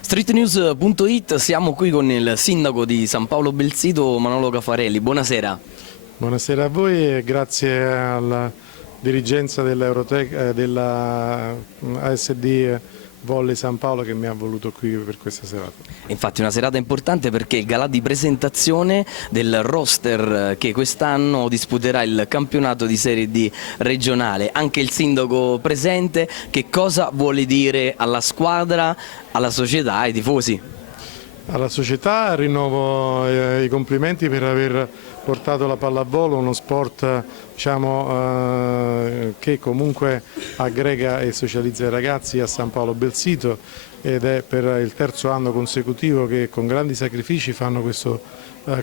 Streetnews.it, siamo qui con il sindaco di San Paolo Belsito, Manolo Cafarelli. Buonasera. Buonasera a voi e grazie alla dirigenza della ASD Volley San Paolo che mi ha voluto qui per questa serata. Infatti una serata importante perché il galà di presentazione del roster che quest'anno disputerà il campionato di Serie D regionale. Anche il sindaco presente, che cosa vuole dire alla squadra, alla società e ai tifosi? Alla società rinnovo i complimenti per aver portato la pallavolo, uno sport che comunque aggrega e socializza i ragazzi a San Paolo Belsito, ed è per il terzo anno consecutivo che con grandi sacrifici fanno questo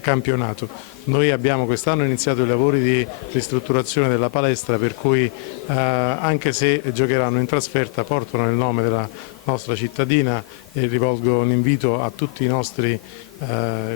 campionato. Noi abbiamo quest'anno iniziato i lavori di ristrutturazione della palestra, per cui anche se giocheranno in trasferta portano il nome della nostra cittadina, e rivolgo un invito a tutti i nostri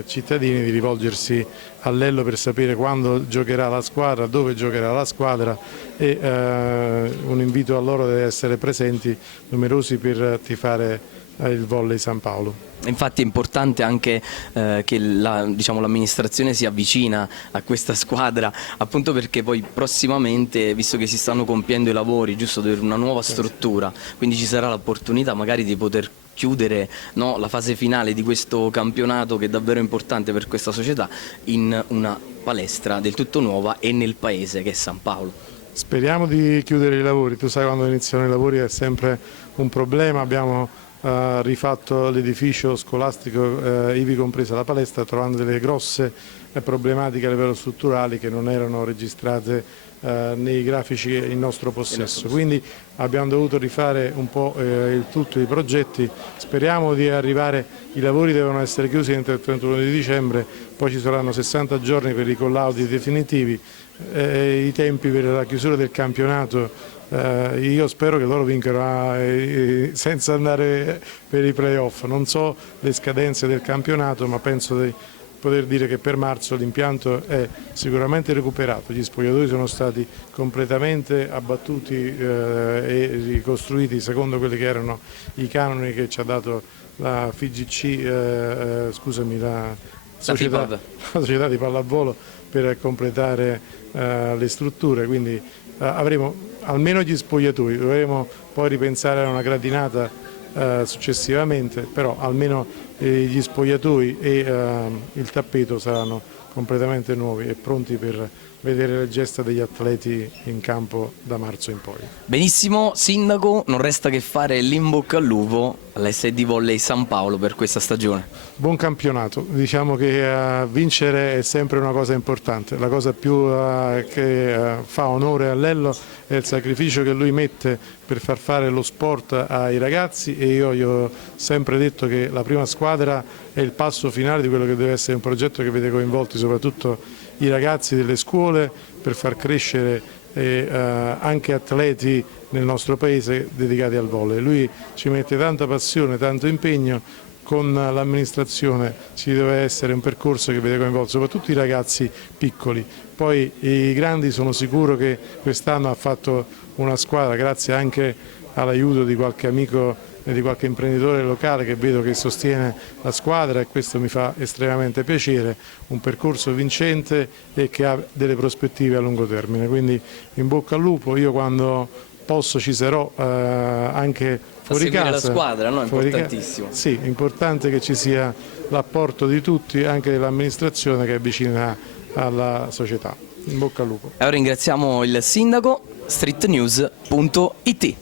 cittadini di rivolgersi all'Ello per sapere quando giocherà la squadra, dove giocherà la squadra, e un invito a loro deve essere presenti numerosi per tifare il Volley San Paolo. Infatti è importante anche che l'amministrazione si avvicina a questa squadra, appunto perché poi prossimamente, visto che si stanno compiendo i lavori, giusto, per una nuova struttura, quindi ci sarà l'opportunità magari di poter chiudere, no, la fase finale di questo campionato, che è davvero importante per questa società, in una palestra del tutto nuova e nel paese che è San Paolo. Speriamo di chiudere i lavori. Tu sai, quando iniziano i lavori è sempre un problema. Abbiamo rifatto l'edificio scolastico, ivi compresa la palestra, trovando delle grosse problematiche a livello strutturali che non erano registrate nei grafici in nostro possesso. Quindi abbiamo dovuto rifare un po' tutti i progetti. Speriamo di arrivare, i lavori devono essere chiusi entro il 31 di dicembre, poi ci saranno 60 giorni per i collaudi definitivi, i tempi per la chiusura del campionato. Io spero che loro vincano senza andare per i playoff. Non so le scadenze del campionato, ma penso di poter dire che per marzo l'impianto è sicuramente recuperato. Gli spogliatoi sono stati completamente abbattuti e ricostruiti secondo quelli che erano i canoni che ci ha dato la FIGC, la società di pallavolo, per completare le strutture. Quindi avremo almeno gli spogliatoi, dovremo poi ripensare a una gradinata successivamente, però almeno gli spogliatoi e il tappeto saranno completamente nuovi e pronti per vedere le gesta degli atleti in campo da marzo in poi. Benissimo, sindaco, non resta che fare l'in bocca al lupo all'SD Volley San Paolo per questa stagione. Buon campionato, diciamo che vincere è sempre una cosa importante. La cosa più che fa onore a Lello è il sacrificio che lui mette per far fare lo sport ai ragazzi, e io gli ho sempre detto che la prima squadra è il passo finale di quello che deve essere un progetto che vede coinvolti soprattutto i ragazzi delle scuole, per far crescere anche atleti nel nostro paese dedicati al volley. Lui ci mette tanta passione, tanto impegno. Con l'amministrazione ci deve essere un percorso che vede coinvolti soprattutto i ragazzi piccoli. Poi i grandi, sono sicuro che quest'anno ha fatto una squadra, grazie anche all'aiuto di qualche amico e di qualche imprenditore locale che vedo che sostiene la squadra, e questo mi fa estremamente piacere. Un percorso vincente e che ha delle prospettive a lungo termine, quindi in bocca al lupo. Io quando posso ci sarò anche fuori casa. La squadra, no? È importantissimo. Sì, è importante che ci sia l'apporto di tutti, anche dell'amministrazione che è vicina alla società. In bocca al lupo. Allora ringraziamo il sindaco. Streetnews.it.